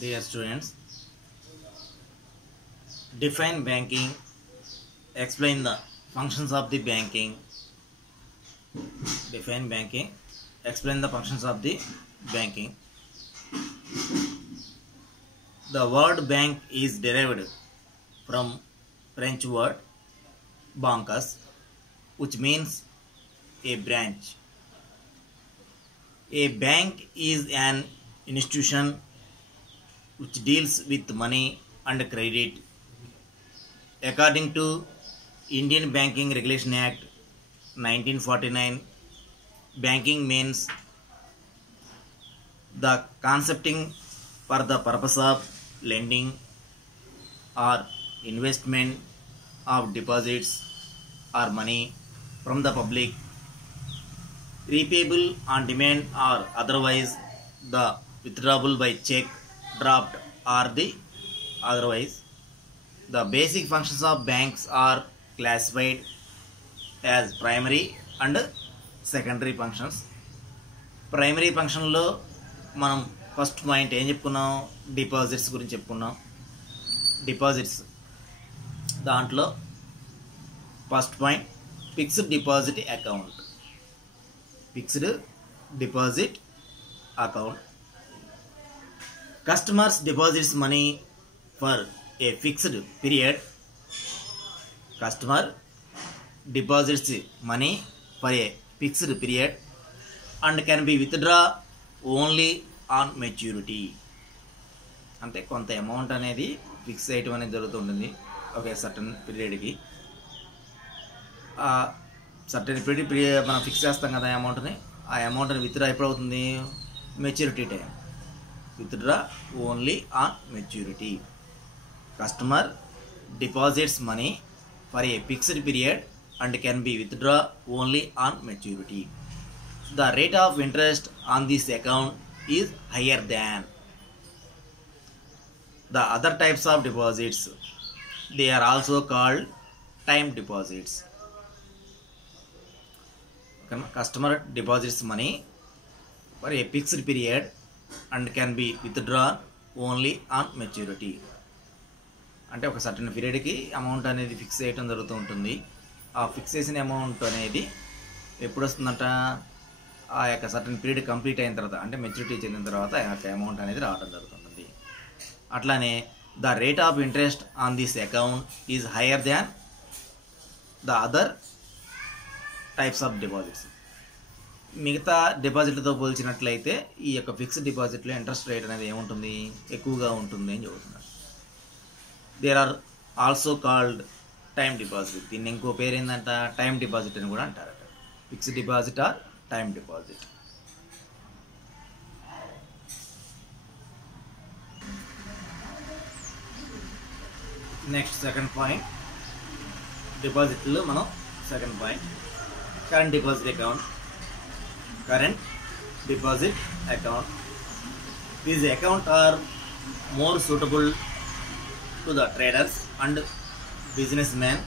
Dear students, define banking, explain the functions of the banking. Define banking, explain the functions of the banking. The word bank is derived from French word banques, which means a branch. A bank is an institution which deals with money and credit. According to Indian Banking Regulation Act 1949, banking means the concepting for the purpose of lending or investment of deposits or money from the public, repayable on demand or otherwise, the withdrawable by check, draft or the otherwise. The basic functions of banks are classified as primary and secondary functions. Primary ఫంక్షన్లో మనం first point ఏం చెప్పుకున్నాం, deposits గురించి చెప్పుకున్నాం. Deposits దాంట్లో first point fixed deposit account. Fixed deposit account. Customers deposits money for a fixed period. Customer deposits money for a fixed period and can be withdrawn only on maturity. అంటే కొంత amount అనేది fix చేయటం అనేది జరుగుతుంటుంది ఒక certain పీరియడ్కి. Certain period మనం fix చేస్తాం కదా అమౌంట్ని. ఆ అమౌంట్ని విత్డ్రా ఎప్పుడు అవుతుంది, maturity time. Withdraw only on maturity. Customer deposits money for a fixed period and can be withdrawn only on maturity. The rate of interest on this account is higher than the other types of deposits. They are also called time deposits. Customer deposits money for a fixed period and can be withdrawn only on maturity. అంటే ఒక certain పీరియడ్కి amount అనేది fix చేయడం జరుగుతూ ఉంటుంది. ఆ fix చేసిన amount అనేది ఎప్పుడు వస్తుందంట, ఆ యొక్క సర్టన్ పీరియడ్ కంప్లీట్ అయిన తర్వాత, అంటే మెచ్యూరిటీ చెందిన తర్వాత ఆ యొక్క అమౌంట్ అనేది రావడం జరుగుతుంది. అట్లానే the rate of interest on this account is higher than the other types of deposits. మిగతా డిపాజిట్లతో పోల్చినట్లయితే ఈ యొక్క ఫిక్స్డ్ డిపాజిట్లో ఇంట్రెస్ట్ రేట్ అనేది ఏముంటుంది, ఎక్కువగా ఉంటుంది అని చెబుతున్నారు. There are also called time deposit. దీన్ని ఇంకో పేరు ఏంటంట, టైమ్ డిపాజిట్ అని కూడా అంటారట. Fixed deposit or time deposit. Next second point, డిపాజిట్లో మనం second point current deposit account. Current deposit account. These account are more suitable to the traders and businessmen.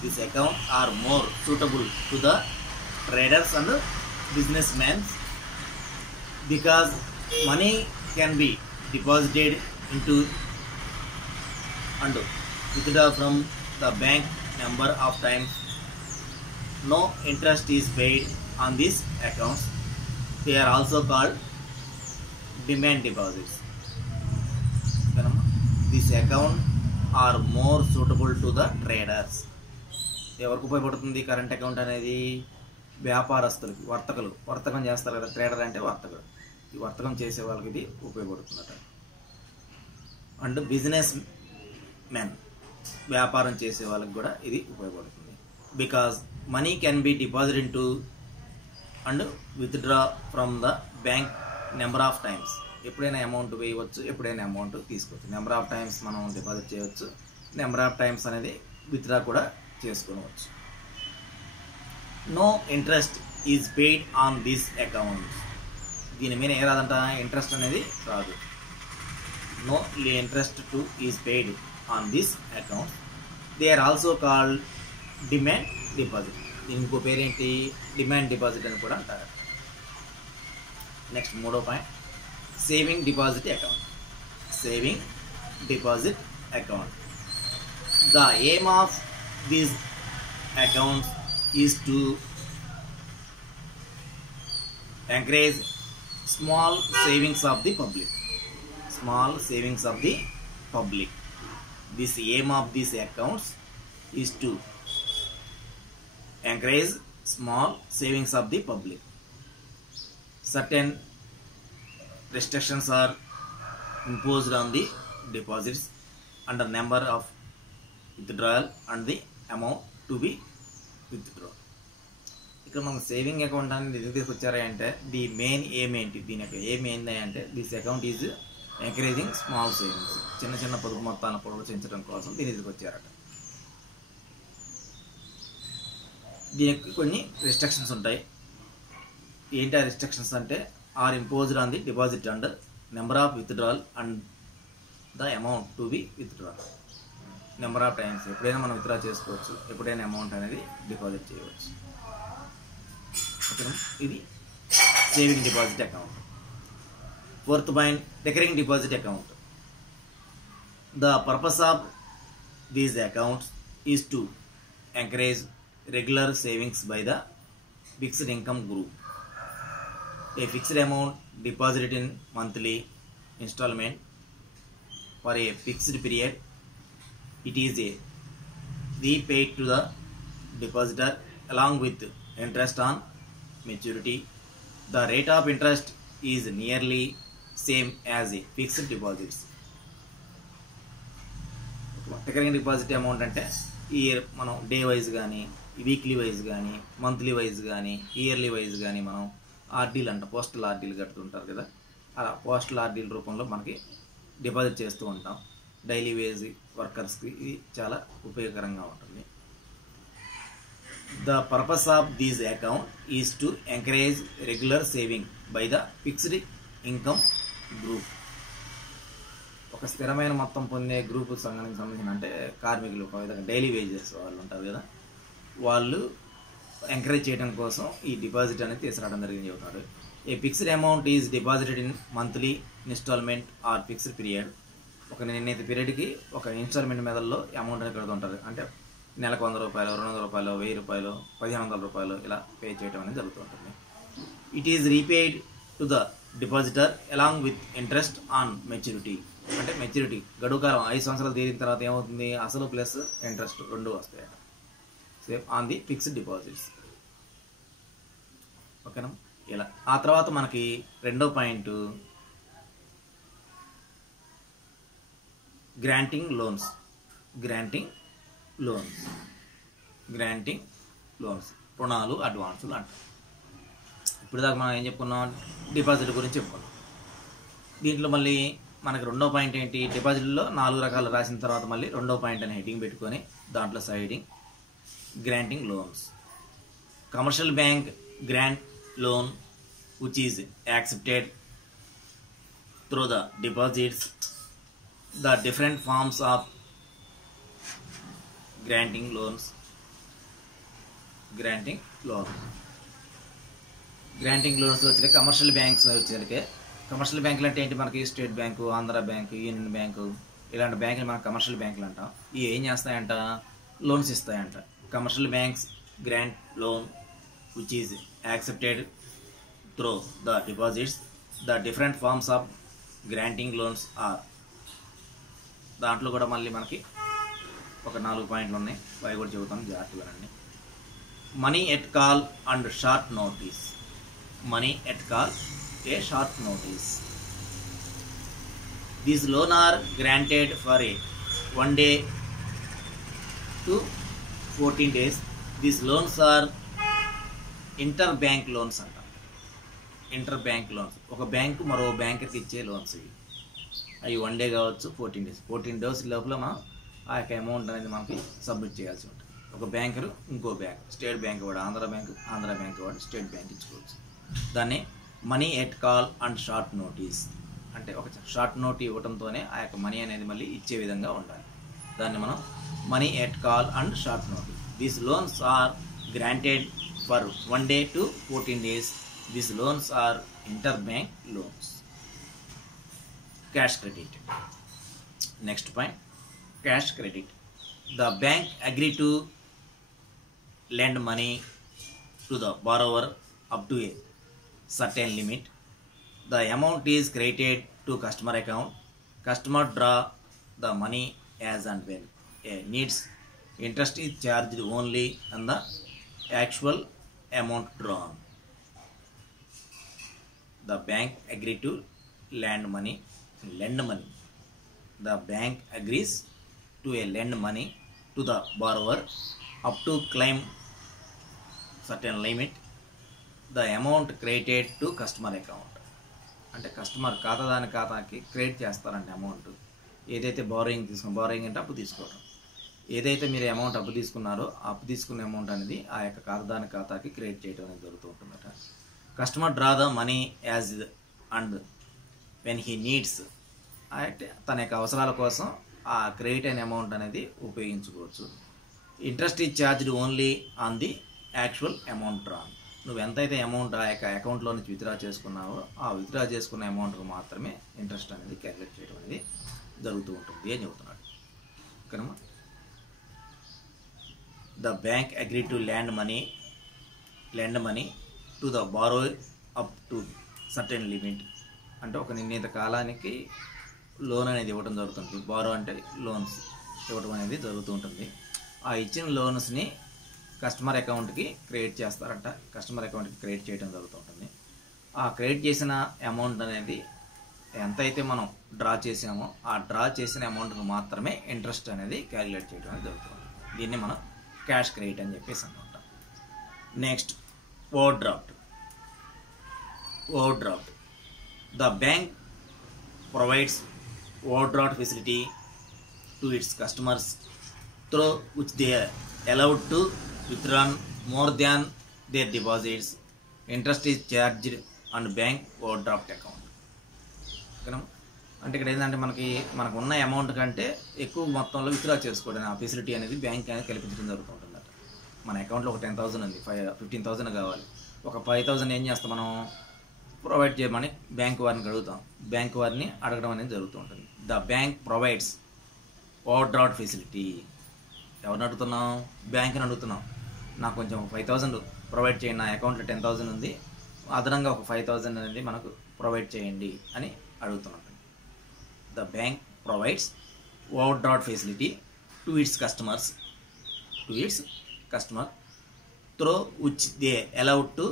These accounts are more suitable to the traders and businessmen because money can be deposited into and withdrawn from the bank number of times. No interest is paid on these accounts. They are also called demand deposits. This account are more suitable to the traders. ఎవరికి ఉపయోగపడుతుంది current account అనేది? వ్యాపారస్తులకి, వర్తకం చేస్తారు కదా, trader అంటే వర్తకుడు. ఈ వర్తకం చేసే వాళ్ళకి ఇది ఉపయోగపడుతుందట. అండ్ బిజినెస్ మెన్, వ్యాపారం చేసే వాళ్ళకి కూడా ఇది ఉపయోగపడుతుంది. Because money can be deposit in to and withdraw from the bank number of times. ఎప్పుడైనా అమౌంట్ వేయవచ్చు, ఎప్పుడైనా అమౌంట్ తీసుకోవచ్చు. నెంబర్ ఆఫ్ టైమ్స్ మనం డిపాజిట్ చేయవచ్చు, నెంబర్ ఆఫ్ టైమ్స్ అనేది విత్డ్రా కూడా చేసుకోవచ్చు. No interest is paid on this account. దీని మీద ఏ రాదంట, ఇంట్రెస్ట్ అనేది రాదు. No interest to is paid on this account. They are also called demand deposit. దీని ఇంకో పేరేంటి, డిమాండ్ డిపాజిట్ అని కూడా అంటారు. నెక్స్ట్ మూడో point, saving deposit account. Saving deposit account. The aim of these accounts is to encourage small savings of the public. Small savings of the public. This aim of these accounts is to encourage small savings of the public. Certain restrictions are imposed on the deposits under number of withdrawal and the amount to be withdrawn. ఇక్కడ మనం saving account అనేది ఎందుకు తీసుకొచ్చారా అంటే the main aim ఏంటి, దీని యొక్క aim ఏంటి అంటే this account is encouraging small savings, చిన్న చిన్న పొదుపు మొత్తాలను ప్రోత్సహించడం కోసం దీన్ని తీసుకొచ్చారట. దీనికి కొన్ని రిస్ట్రిక్షన్స్ ఉంటాయి. ఏంటి ఆ రిస్ట్రిక్షన్స్ అంటే are imposed on the deposit and number of withdrawal and the amount to be withdrawal. Number of times ఎప్పుడైనా మనం విత్డ్రా చేసుకోవచ్చు, ఎప్పుడైనా అమౌంట్ అనేది డిపాజిట్ చేయవచ్చు. ఇది saving deposit account. Fourth point, recurring deposit account. The purpose of these accounts is to encourage regular savings by the fixed income group. A fixed amount deposited in monthly installment for a fixed period, it is repaid to the depositor along with interest on maturity. The rate of interest is nearly same as a fixed deposits. Recurring deposit amount అంటే ఈ మనం day wise కానీ, weekly wise కానీ, monthly wise కానీ, yearly wise కానీ మనం ఆర్డీలు అంట, postal ఆర్డీలు కడుతుంటారు కదా, అలా పోస్టల్ ఆర్డీల రూపంలో మనకి డిపాజిట్ చేస్తూ ఉంటాం. డైలీ వేజ్ వర్కర్స్కి ఇది చాలా ఉపయోగకరంగా ఉంటుంది. The purpose of these account is to encourage regular saving by the fixed income group. ఒక స్థిరమైన మొత్తం పొందే గ్రూప్ సంఘానికి సంబంధించిన అంటే కార్మికులు, ఒక విధంగా డైలీ వేజెస్ వాళ్ళు ఉంటారు కదా, వాళ్ళు ఎంకరేజ్ చేయడం కోసం ఈ డిపాజిట్ అనేది తీసుకురావడం జరిగింది చెబుతారు. A fixed amount is deposited in monthly instalment or fixed period. ఒక నిర్ణీత పీరియడ్కి ఒక ఇన్స్టాల్మెంట్ మెథడ్లో అమౌంట్ అనేది కడుతుంటారు. అంటే నెలకు 100 రూపాయలు, 200 రూపాయలు, 1000 రూపాయలు, 1500 రూపాయలు ఇలా పే చేయడం అనేది జరుగుతుంటుంది. It is repaid to the depositor along with interest on maturity. అంటే మెచ్యూరిటీ గడువు కాలం 5 సంవత్సరాలు తీరిన తర్వాత ఏమవుతుంది, అసలు ప్లస్ ఇంట్రెస్ట్ రెండు వస్తాయి save on the fixed deposits. ఓకేనా, ఇలా. ఆ తర్వాత మనకి రెండో point granting loans. Granting loans, granting loans, రుణాలు, అడ్వాన్సులు అంట. ఇప్పుడు దాకా మనం ఏం చెప్పుకున్నాం, డిపాజిట్ గురించి చెప్పుకున్నాం. దీంట్లో మళ్ళీ మనకి రెండో పాయింట్ ఏంటి, డిపాజిట్లో 4 రకాలు రాసిన తర్వాత మళ్ళీ రెండో పాయింట్ అని హెడ్డింగ్ పెట్టుకొని దాంట్లో siding granting loans. Commercial bank grant loan which is accepted through the deposits. The different forms of granting loans. Granting loans. Granting loans వచ్చే కమర్షియల్ బ్యాంక్స్ వచ్చేసరికి, కమర్షియల్ బ్యాంకులు అంటే ఏంటి, మనకి state bank, Andhra bank, union bank ఇలాంటి బ్యాంకులు మనం commercial బ్యాంకులు అంటాం. ఇవి ఏం చేస్తాయంట, లోన్స్ ఇస్తాయంట. Commercial banks grant loan which is accepted through the deposits. The different forms of granting loans are. దాంట్లో కూడా మళ్ళీ మనకి ఒక 4 పాయింట్లు ఉన్నాయి, అవి కూడా చెబుతాను, జాగ్రత్తగా వినండి. Money at call and short notice. Money at call, a short notice. These loans are granted for a 1 day to 14 days. These loans are interbank loans అంట. ఇంటర్బ్యాంక్ లోన్స్, ఒక బ్యాంకు మరో బ్యాంకుకి ఇచ్చే లోన్స్ ఇవి. అవి 1 డే కావచ్చు, 14 days. 14 days లోపల మనం ఆ యొక్క అమౌంట్ అనేది మనకి సబ్మిట్ చేయాల్సి ఉంటుంది. ఒక బ్యాంకరు ఇంకో బ్యాంక్, స్టేట్ బ్యాంక్ వాడు ఆంధ్ర బ్యాంక్ వాడు స్టేట్ బ్యాంక్ ఇచ్చుకోవచ్చు. దాన్ని money at call and short notice అంటే ఒక షార్ట్ నోట్ ఇవ్వడంతోనే ఆ యొక్క మనీ అనేది మళ్ళీ ఇచ్చే విధంగా ఉండాలి. దాన్ని మనం money at call and short notice. These loans are granted for 1 day to 14 days. These loans are interbank loans. cash credit. Next point, cash credit. The bank agree to lend money to the borrower up to a certain limit. The amount is credited to customer account. Customer draw the money as and when needs. Interest is charged only on the actual amount drawn. The bank agree to lend money. The bank agrees to lend money to the borrower up to claim certain limit. The amount credited to customer account. అంటే customer ఖాతాకి credit చేస్తారంటే amount ఏదైతే borrowing అంటే అప్పు తీసుకోవడం, ఏదైతే మీరు amount అప్పు తీసుకున్నారో ఆ అప్పు తీసుకున్న అమౌంట్ అనేది ఆ యొక్క ఖాతాకి క్రెడిట్ చేయడం అనేది జరుగుతూ ఉంటుందట. Customer draw the money as and when he needs, అంటే తన యొక్క అవసరాల కోసం ఆ క్రెడిట్ అయిన అమౌంట్ అనేది ఉపయోగించుకోవచ్చు. Interest is charged only on the actual amount drawn. నువ్వు ఎంతైతే అమౌంట్ ఆ యొక్క అకౌంట్లో నుంచి విత్డ్రా చేసుకున్నావో ఆ విత్డ్రా చేసుకున్న అమౌంట్కి మాత్రమే ఇంట్రెస్ట్ అనేది క్యాలిక్యులేట్ చేయడం అనేది జరుగుతూ ఉంటుంది అని చెబుతున్నాడు. ఓకేనమ్మా. The bank agree to lend money to the borrower up to certain limit, అంటే ఒక నిర్ణీత కాలానికి లోన్ అనేది ఇవ్వడం జరుగుతుంది. బారో అంటే లోన్స్ ఇవ్వడం అనేది జరుగుతూ ఉంటుంది. ఆ ఇచ్చిన లోన్స్ని కస్టమర్ అకౌంట్కి క్రెడిట్ చేస్తారంట. కస్టమర్ అకౌంట్కి క్రెడిట్ చేయడం జరుగుతూ ఉంటుంది. ఆ క్రెడిట్ చేసిన అమౌంట్ అనేది ఎంతైతే మనం డ్రా చేసామో ఆ డ్రా చేసిన అమౌంట్కి మాత్రమే ఇంట్రెస్ట్ అనేది క్యాలిక్యులేట్ చేయడం అనేది జరుగుతుంది. దీన్ని మనం క్యాష్ క్రెడిట్ అని చెప్పేసి అనుకుంటాం. Next, overdraft. The bank provides overdraft facility to its customers through which they are allowed to withdraw more than their deposits. Interest is charged on bank overdraft account. ఓకేనా. అంటే ఇక్కడ ఏంటంటే మనకు ఉన్న amount కంటే ఎక్కువ మొత్తంలో withdraw చేసుకోవడానికి ఆ ఫెసిలిటీ అనేది బ్యాంక్ అనేది కల్పించడం జరుగుతుంటుందట. మన అకౌంట్లో ఒక 10,000 ఉంది, 15,000 కావాలి. ఒక 5,000 ఏం చేస్తాం మనం, ప్రొవైడ్ చేయమని బ్యాంక్ వారిని అడగడం అనేది జరుగుతూ ఉంటుంది. The bank provides overdraft facility. ఎవరిని అడుగుతున్నాం? బ్యాంక్ని అడుగుతున్నాం. నాకు కొంచెం 5,000 ప్రొవైడ్ చేయండి, నా అకౌంట్లో 10,000 ఉంది, అదనంగా ఒక 5,000 అనేది మనకు ప్రొవైడ్ చేయండి అని అడుగుతున్నాం. The bank provides overdraft facility to it's customer through which they allowed to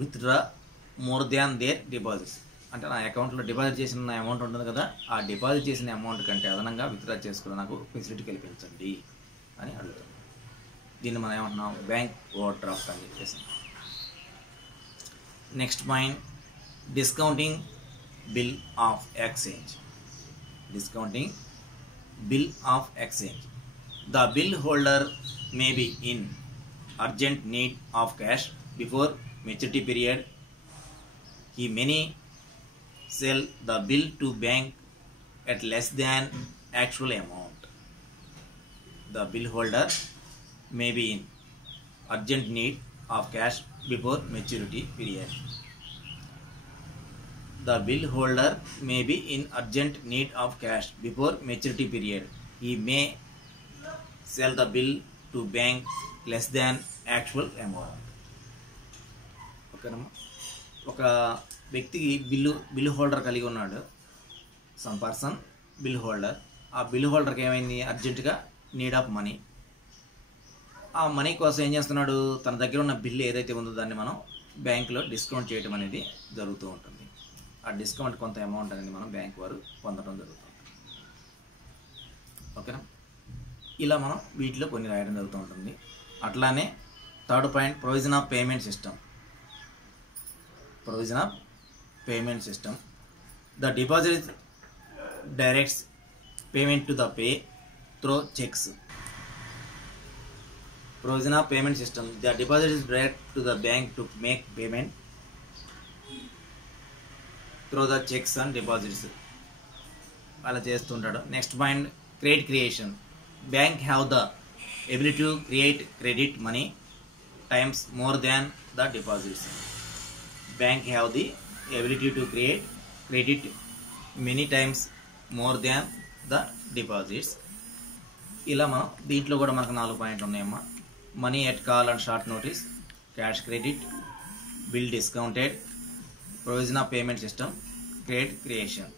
withdraw more than their deposits. అంటే నా అకౌంట్లో డిపాజిట్ చేసిన అమౌంట్ ఉంటుంది కదా, ఆ డిపాజిట్ చేసిన అమౌంట్ కంటే అదనంగా విత్డ్రా చేసుకుని నాకు ఫెసిలిటీ కల్పించండి అని అడుగుతాం. దీన్ని మనం ఏమంటున్నాం? బ్యాంక్ ఓవర్ డ్రాఫ్ట్ అని చెప్పేసి. Next point, discounting bill of exchange. The bill holder may be in urgent need of cash before maturity period. He may sell the bill to bank at less than actual amount. The bill holder may be in urgent need of cash before maturity period. The bill holder may be in urgent need of cash before maturity period. He may sell the bill to bank less than actual amount. Okay, ఒక వ్యక్తికి bill holder కలిగి ఉన్నాడు. Some person bill holder. ఆ bill హోల్డర్కి ఏమైంది? అర్జెంటుగా need of money. ఆ money కోసం ఏం చేస్తున్నాడు? తన దగ్గర ఉన్న బిల్లు ఏదైతే ఉందో దాన్ని మనం బ్యాంకులో డిస్కౌంట్ చేయడం అనేది జరుగుతూ ఉంటుంది. ఆ డిస్కౌంట్ కొంత అమౌంట్ అనేది మనం బ్యాంక్ వారు పొందడం జరుగుతుంది. ఓకేనా. ఇలా మనం వీటిలో కొన్ని రాయడం జరుగుతూ ఉంటుంది. అట్లానే third point, provision of payment system. The deposit directs payment to the pay through checks. Provision of payment system. The deposit is direct to the bank to make payment through the checks and deposits. అలా చేస్తుంటాడు. Next point, credit creation. Bank have the ability to create credit money times more than the deposits. Bank have the ability to create credit many times more than the deposits. ఇలా మనం దీంట్లో కూడా మనకు 4 పాయింట్లు ఉన్నాయమ్మా. Money at call and short notice, cash credit, bill discounted, provision of payment system, credit creation.